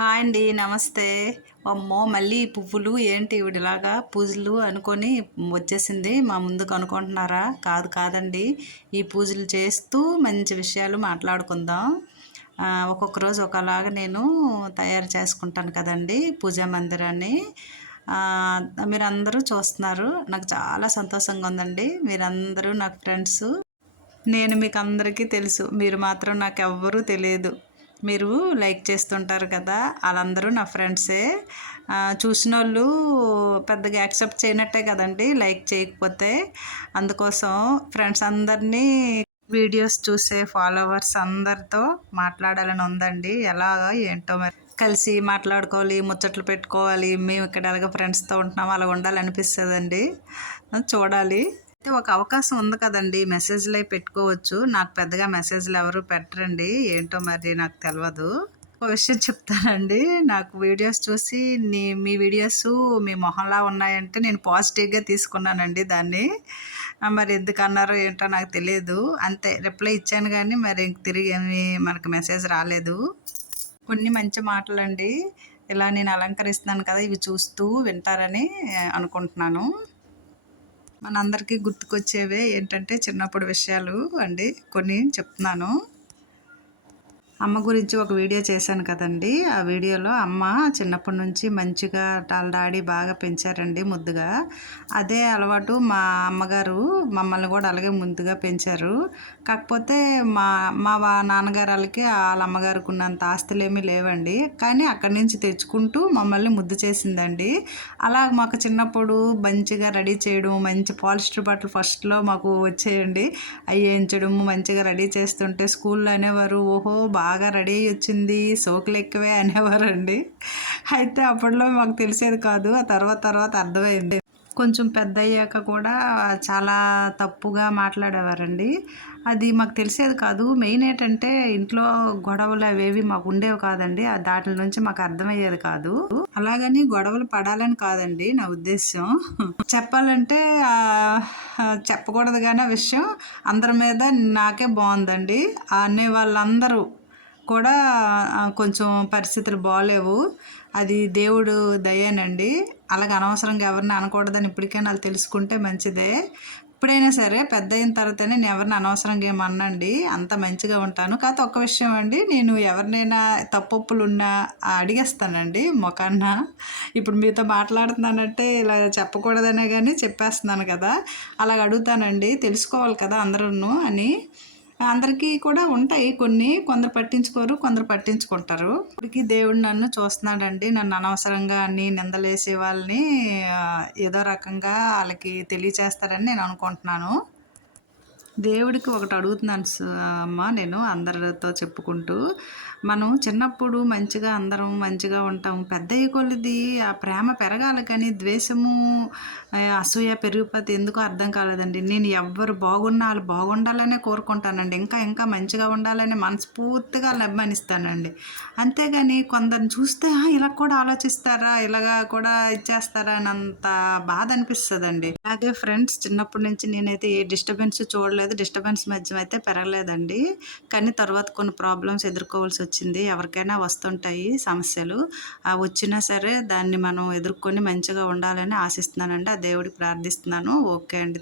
Hi అండి నమస్తే. అమ్మో మళ్ళీ పువ్వులు ఏంటి ఇవిడిలాగా పూజలు అనుకొని వచ్చేసింది. మా ముందుకు అనుకుంటున్నారా కాదు కాదండి. ఈ పూజలు చేస్తూ మంచి విషయాలు మాట్లాడుకుందాం. ఒక్కొక్క రోజు ఒకలాగా నేను తయారు చేసుకుంటాను కదండి పూజా మందిరాన్ని. మీరందరూ చూస్తున్నారు. నాకు చాలా సంతోషంగా ఉందండి. మీరందరూ నాకు ఫ్రెండ్స్. నేను మీకు అందరికీ తెలుసు. మీరు మాత్రం నాకు ఎవ్వరూ తెలియదు. మీరు లైక్ చేస్తుంటారు కదా వాళ్ళందరూ నా ఫ్రెండ్సే. చూసిన వాళ్ళు పెద్దగా యాక్సెప్ట్ చేయనట్టే కదండి లైక్ చేయకపోతే. అందుకోసం ఫ్రెండ్స్ అందరినీ వీడియోస్ చూసే ఫాలోవర్స్ అందరితో మాట్లాడాలని ఉందండి. ఎలా ఏంటో మరి. కలిసి మాట్లాడుకోవాలి ముచ్చట్లు పెట్టుకోవాలి. మేము ఇక్కడ ఎలాగ ఫ్రెండ్స్తో ఉంటున్నాం అలా ఉండాలనిపిస్తుందండి. చూడాలి. అయితే ఒక అవకాశం ఉంది కదండి. మెసేజ్లు పెట్టుకోవచ్చు. నాకు పెద్దగా మెసేజ్లు ఎవరు పెట్టరండి. ఏంటో మరి నాకు తెలియదు ఒక విషయం చెప్తానండి. నాకు వీడియోస్ చూసి నీ మీ వీడియోస్ మీ మొహంలా ఉన్నాయంటే నేను పాజిటివ్గా తీసుకున్నానండి దాన్ని. మరి ఎందుకు అన్నారో ఏంటో నాకు తెలియదు. అంతే. రిప్లై ఇచ్చాను కానీ మరి తిరిగి ఏమి మనకు మెసేజ్ రాలేదు. కొన్ని మంచి మాటలండి. ఇలా నేను అలంకరిస్తున్నాను కదా ఇవి చూస్తూ వింటారని అనుకుంటున్నాను. మనందరికీ గుర్తుకొచ్చేవే ఏంటంటే చిన్నప్పుడు విషయాలు అండి. కొన్ని చెప్తున్నాను. అమ్మ గురించి ఒక వీడియో చేశాను కదండి. ఆ వీడియోలో అమ్మ చిన్నప్పటి నుంచి మంచిగా వాళ్ళ డాడీ బాగా పెంచారండి ముద్దుగా. అదే అలవాటు మా అమ్మగారు మమ్మల్ని కూడా అలాగే ముద్దుగా పెంచారు. కాకపోతే మా మా వా- నాన్నగారు వాళ్ళకి వాళ్ళ అమ్మగారికి ఉన్నంత ఆస్తులు ఏమీ లేవండి. కానీ అక్కడి నుంచి తెచ్చుకుంటూ మమ్మల్ని ముద్దు చేసిందండి. అలా మాకు చిన్నప్పుడు మంచిగా రెడీ చేయడం మంచి పాలిస్టర్ బట్టలు ఫస్ట్లో మాకు వచ్చేయండి. అవి వేయించడం మంచిగా రెడీ చేస్తుంటే స్కూల్లో అనేవారు ఓహో బాగా బాగా రెడీ అయ్యి వచ్చింది. సోకులు ఎక్కువే అనేవారండి. అయితే అప్పట్లో మాకు తెలిసేది కాదు. ఆ తర్వాత తర్వాత అర్థమైంది. కొంచెం పెద్ద అయ్యాక కూడా చాలా తప్పుగా మాట్లాడేవారండి. అది మాకు తెలిసేది కాదు. మెయిన్ ఏంటంటే ఇంట్లో గొడవలు అవేవి మాకు ఉండేవి కాదండి. ఆ దాటి నుంచి మాకు అర్థమయ్యేది కాదు. అలాగని గొడవలు పడాలని కాదండి నా ఉద్దేశం చెప్పాలంటే చెప్పకూడదు కానీ ఆ విషయం అందరి మీద నాకే బాగుందండి. అనే వాళ్ళందరూ కూడా కొంచెం పరిస్థితులు బాగాలేవు అది దేవుడు దయేనండి. అలాగ అనవసరంగా ఎవరిని అనకూడదని ఇప్పటికైనా వాళ్ళు తెలుసుకుంటే మంచిదే. ఇప్పుడైనా సరే పెద్ద అయిన తర్వాతనే నేను ఎవరిని అనవసరంగా ఏమన్నండి అంత మంచిగా ఉంటాను. కాకపోతే ఒక్క విషయం అండి. నేను ఎవరినైనా తప్పొప్పులు ఉన్నా అడిగేస్తానండి మొకాన్న ఇప్పుడు మీతో మాట్లాడుతున్నానంటే ఇలా చెప్పకూడదనే కానీ చెప్పేస్తున్నాను కదా. అలాగ అడుగుతానండి. తెలుసుకోవాలి కదా అందరూ అని. అందరికీ కూడా ఉంటాయి. కొన్ని కొందరు పట్టించుకోరు కొందరు పట్టించుకుంటారు. ఇప్పటికీ దేవుడు నన్ను చూస్తున్నాడండి. నన్ను అనవసరంగా అన్ని నిందలేసే వాళ్ళని ఏదో రకంగా వాళ్ళకి తెలియచేస్తారని నేను అనుకుంటున్నాను. దేవుడికి ఒకటి అడుగుతున్నాను అమ్మ నేను అందరితో చెప్పుకుంటూ. మనం చిన్నప్పుడు మంచిగా అందరం మంచిగా ఉంటాం. పెద్ద కొలిది ఆ ప్రేమ పెరగాలి కానీ ద్వేషము అసూయ పెరిగిపోతే ఎందుకో అర్థం కాలేదండి. నేను ఎవ్వరు బాగున్నా వాళ్ళు బాగుండాలనే కోరుకుంటానండి. ఇంకా ఇంకా మంచిగా ఉండాలని మనస్ఫూర్తిగా అభిమానిస్తానండి. అంతేగాని కొందరిని చూస్తే ఇలా కూడా ఆలోచిస్తారా? ఇలాగా కూడా ఇచ్చేస్తారా? అని అంత బాధ అనిపిస్తుందండి. అలాగే ఫ్రెండ్స్ చిన్నప్పటి నుంచి నేనైతే ఏ డిస్టర్బెన్స్ చూడలేదు. డిస్టర్బెన్స్ మధ్య అయితే పెరగలేదండి. కానీ తర్వాత కొన్ని ప్రాబ్లమ్స్ ఎదుర్కోవాల్సి వచ్చింది. ఎవరికైనా వస్తుంటాయి సమస్యలు. ఆ వచ్చినా సరే దాన్ని మనం ఎదుర్కొని మంచిగా ఉండాలని ఆశిస్తున్నానండి. ఆ దేవుడికి ప్రార్థిస్తున్నాను. ఓకే అండి.